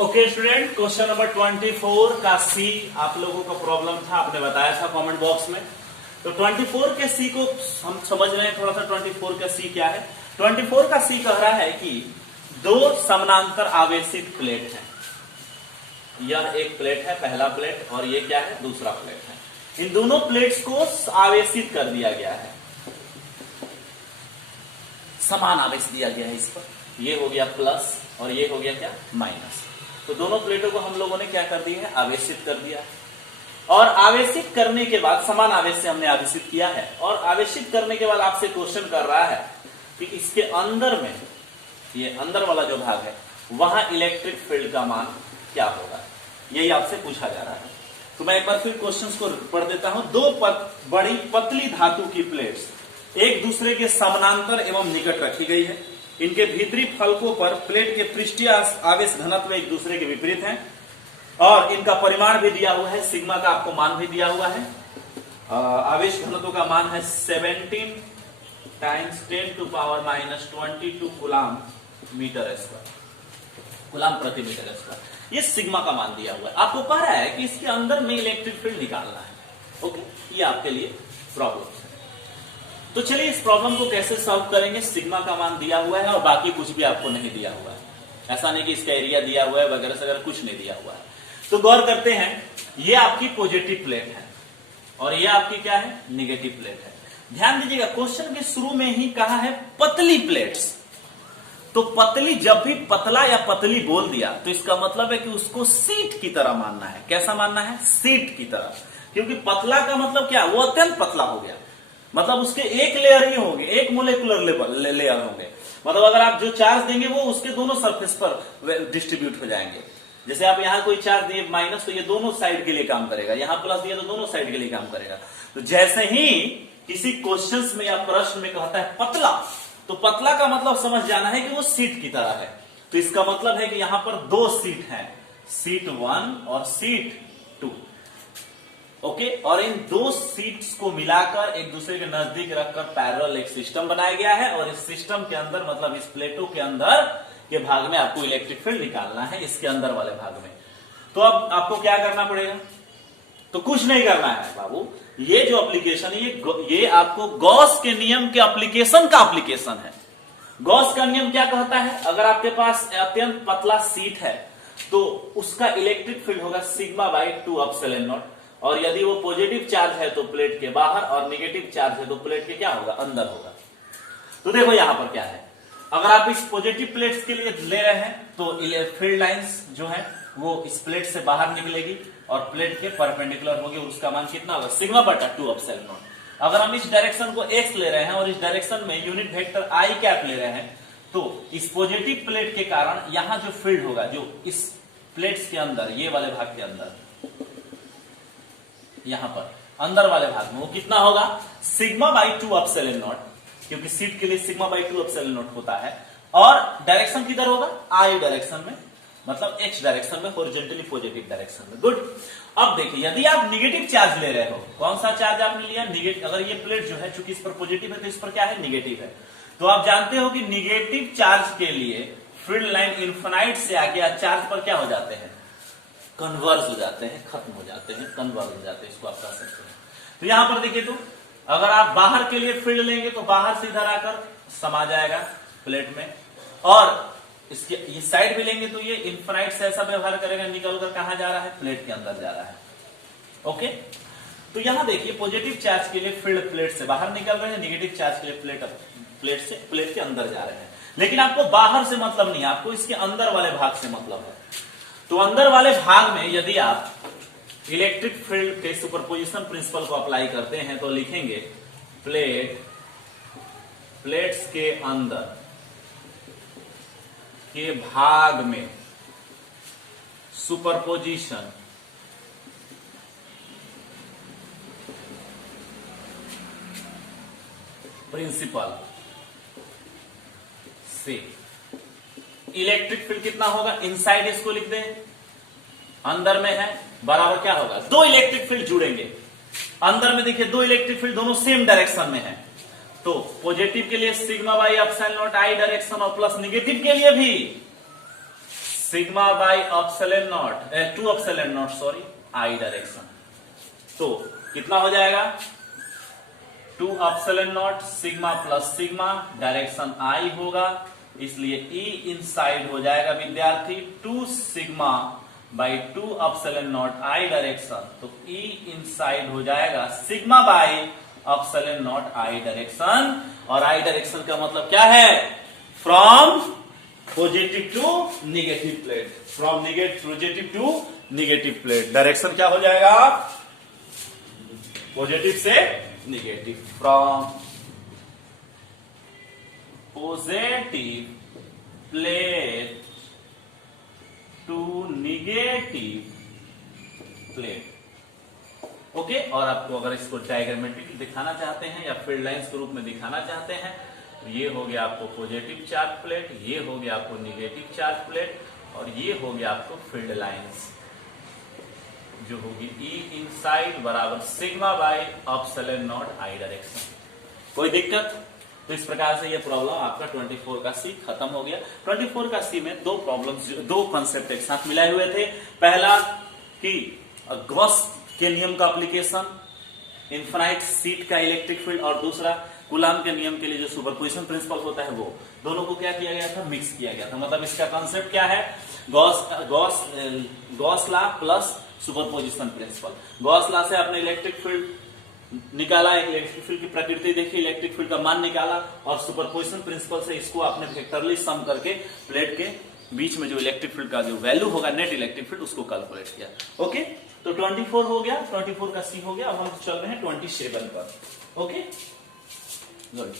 Okay student, question number 24 का सी आप लोगों का प्रॉब्लम था, आपने बताया था कमेंट बॉक्स में। तो 24 के सी को हम समझ रहे हैं थोड़ा सा। 24 का सी क्या है? 24 का सी कह रहा है कि दो समानांतर आवेशित प्लेट हैं। यह एक प्लेट है, पहला प्लेट, और ये क्या है? दूसरा प्लेट है। इन दोनों प्लेट्स को आवेशित कर दिया गया है, समान आवेश दिया गया है इस पर। ये हो गया प्लस और ये हो गया क्या? माइनस। तो दोनों प्लेटों को हम लोगों ने क्या कर दिया है? आवेशित कर दिया है। और आवेशित करने के बाद समान आवेश से हमने आवेशित किया है, और आवेशित करने के बाद आपसे क्वेश्चन कर रहा है कि इसके अंदर में, ये अंदर वाला जो भाग है, वहां इलेक्ट्रिक फील्ड का मान क्या होगा, यही आपसे पूछा जा रहा है। तो मैं एक बार फिर क्वेश्चन को पढ़ देता हूं। दो बड़ी पतली धातु की प्लेट्स एक दूसरे के समानांतर एवं निकट रखी गई है। इनके भीतरी फलकों पर प्लेट के पृष्ठीय आवेश घनत्व एक दूसरे के विपरीत हैं, और इनका परिमाण भी दिया हुआ है, सिग्मा का आपको मान भी दिया हुआ है। आवेश घनत्व का मान है 17 times 10 to power minus 22 coulomb metre square, coulomb प्रति मीटर स्क्वायर। ये सिग्मा का मान दिया हुआ है। आपको कह रहा है कि इसके अंदर में इलेक्ट्रिक फील्ड निकालना है। ओके, ये आपके लिए प्रॉब्लम है। तो चलिए इस प्रॉब्लम को कैसे सॉल्व करेंगे। सिग्मा का मान दिया हुआ है और बाकी कुछ भी आपको नहीं दिया हुआ है। ऐसा नहीं कि इसका एरिया दिया हुआ है वगैरह से, अगर कुछ नहीं दिया हुआ है। तो गौर करते हैं, ये आपकी पॉजिटिव प्लेट है और ये आपकी क्या है? निगेटिव प्लेट है। ध्यान दीजिएगा, क्वेश्चन के शुरू में ही कहा है पतली प्लेट्स। तो पतली, जब भी पतला या पतली बोल दिया तो इसका मतलब है कि उसको सीट की तरह मानना है। कैसा मानना है? सीट की तरह। क्योंकि पतला का मतलब क्या? वो अत्यंत पतला हो गया, मतलब उसके एक लेयर ही होंगे, एक मोलेकुलर लेयर होंगे। मतलब अगर आप जो चार्ज देंगे वो उसके दोनों सरफेस पर डिस्ट्रीब्यूट हो जाएंगे। जैसे आप यहां कोई चार्ज दिए माइनस, तो ये दोनों साइड के लिए काम करेगा। यहां प्लस दिया तो दोनों साइड के लिए काम करेगा। तो जैसे ही किसी क्वेश्चन में या प्रश्न में कहता है पतला, तो पतला का मतलब समझ जाना है कि वो सीट की तरह है। तो इसका मतलब है कि यहां पर दो सीट हैं, सीट 1 और सीट 2। ओके, और इन दो सीट्स को मिलाकर एक दूसरे के नजदीक रखकर पैरेलल एक सिस्टम बनाया गया है। और इस सिस्टम के अंदर, मतलब इस प्लेटों के अंदर के भाग में आपको इलेक्ट्रिक फील्ड निकालना है, इसके अंदर वाले भाग में। तो अब आपको क्या करना पड़ेगा? तो कुछ नहीं करना है बाबू। ये जो एप्लीकेशन है, ये आपको गॉस के नियम के एप्लीकेशन का एप्लीकेशन है। गॉस का नियम क्या कहता है? अगर आपके पास अत्यंत पतला सीट है तो उसका इलेक्ट्रिक फील्ड होगा सिग्मा बाई 2 एप्सिलॉन नॉट। और यदि वो पॉजिटिव चार्ज है तो प्लेट के बाहर, और नेगेटिव चार्ज है तो प्लेट के क्या होगा? अंदर होगा। तो देखो यहां पर क्या है, अगर आप इस पॉजिटिव प्लेट्स के लिए ले रहे हैं तो फील्ड लाइंस जो है वो इस प्लेट से बाहर निकलेगी और प्लेट के परपेंडिकुलर होगी। उसका मान कितना होगा? सिग्मा बटा 2 एप्सिलॉन नॉट। अगर हम इस डायरेक्शन को x ले रहे हैं और इस डायरेक्शन में यूनिट वेक्टर आई कैप ले रहे हैं, तो इस पॉजिटिव प्लेट के कारण यहां जो फील्ड होगा, जो इस प्लेट्स के अंदर, ये वाले भाग के अंदर, यहां पर अंदर वाले भाग में, वो कितना होगा? सिग्मा बाई 2 एप्सिलॉन नॉट, क्योंकि सीट के लिए सिग्मा बाई 2 एप्सिलॉन नॉट होता है। और डायरेक्शन किधर होगा? आई डायरेक्शन में, मतलब एक्स डायरेक्शन में, हॉरिजॉन्टली पॉजिटिव डायरेक्शन में। गुड। अब देखिए, यदि आप निगेटिव चार्ज ले रहे हो, कौन सा चार्ज आपने लिया? निगेटिव। अगर ये प्लेट जो है, चूंकि इस पर पॉजिटिव है तो इस पर क्या है? निगेटिव है। तो आप जानते हो कि निगेटिव चार्ज के लिए फील्ड लाइन इन्फिनाइट से आगे चार्ज पर क्या हो जाते हैं? कन्वर्ज हो जाते हैं, खत्म हो जाते हैं, कन्वर्ज हो जाते हैं, इसको आप कह सकते हैं। तो यहां पर देखिए, तो अगर आप बाहर के लिए फील्ड लेंगे तो बाहर से इधर आकर समा जाएगा प्लेट में, और इसके ये साइड भी लेंगे तो ये इन्फिनाइट से ऐसा व्यवहार करेगा, निकलकर कहां जा रहा है? प्लेट के अंदर जा रहा है। ओके, तो यहां देखिए, पॉजिटिव चार्ज के लिए फील्ड प्लेट से बाहर निकल रहे हैं, नेगेटिव चार्ज के लिए प्लेट के अंदर जा रहे हैं। लेकिन आपको बाहर से मतलब नहीं है, आपको इसके अंदर वाले भाग से मतलब है। तो अंदर वाले भाग में यदि आप इलेक्ट्रिक फील्ड के सुपरपोजिशन प्रिंसिपल को अप्लाई करते हैं तो लिखेंगे प्लेट्स के अंदर के भाग में सुपरपोजिशन प्रिंसिपल से इलेक्ट्रिक फील्ड कितना होगा? इनसाइड इसको लिख दें, अंदर में है, बराबर क्या होगा? दो इलेक्ट्रिक फील्ड जुड़ेंगे अंदर में। देखिए, दो इलेक्ट्रिक फील्ड दोनों सेम डायरेक्शन में है, तो पॉजिटिव के लिए sigma by epsilon nought i direction, और प्लस नेगेटिव के लिए भी sigma by epsilon not, 2 epsilon not sorry, I direction. तो कितना हो जाएगा, 2 epsilon not sigma plus sigma, direction I होगा, इसलिए ई इनसाइड हो जाएगा विद्यार्थी 2 sigma by 2 epsilon nought i direction. तो ई इनसाइड हो जाएगा sigma by epsilon nought i direction. और आई डायरेक्शन का मतलब क्या है, from positive to negative plate, from positive to negative plate. Direction क्या हो जाएगा, पॉजिटिव से negative, from positive plate to negative plate. Okay, और आपको अगर इसको डायग्रामेटिकली दिखाना चाहते हैं या फील्ड लाइंस के रूप में दिखाना चाहते हैं, तो ये हो गया आपको पॉजिटिव चार्ज प्लेट, ये हो गया आपको निगेटिव चार्ज प्लेट, और ये हो गया आपको फील्ड लाइंस जो होगी ई इनसाइड बराबर sigma by epsilon nought i direction. कोई दिक्कत? तो इस प्रकार से ये प्रॉब्लम आपका 24 का सी खत्म हो गया। 24 का सी में दो प्रॉब्लम्स, दो कंसेप्ट एक साथ मिलाए हुए थे। पहला कि गॉस के नियम का एप्लीकेशन, इन्फिनाइट सीट का इलेक्ट्रिक फील्ड, और दूसरा कूलाम के नियम के लिए जो सुपरपोजिशन प्रिंसिपल होता है वो, दोनों को क्या किया गया था, मिक्स किया गया था। मतलब इसका कॉन्सेप्ट क्या है, Gauss law plus superposition principle. Gauss law से आपने इलेक्ट्रिक फील्ड निकाला, इलेक्ट्रिक फील्ड की प्रकृति देखी, इलेक्ट्रिक फील्ड का मान निकाला, और सुपरपोजिशन प्रिंसिपल से इसको आपने वेक्टरली सम करके प्लेट के बीच में जो इलेक्ट्रिक फील्ड का जो वैल्यू होगा नेट इलेक्ट्रिक फील्ड उसको कैलकुलेट किया। ओके, तो 24 हो गया, 24 का सी हो गया। अब हम चल रहे हैं 27 पर। Okay, good.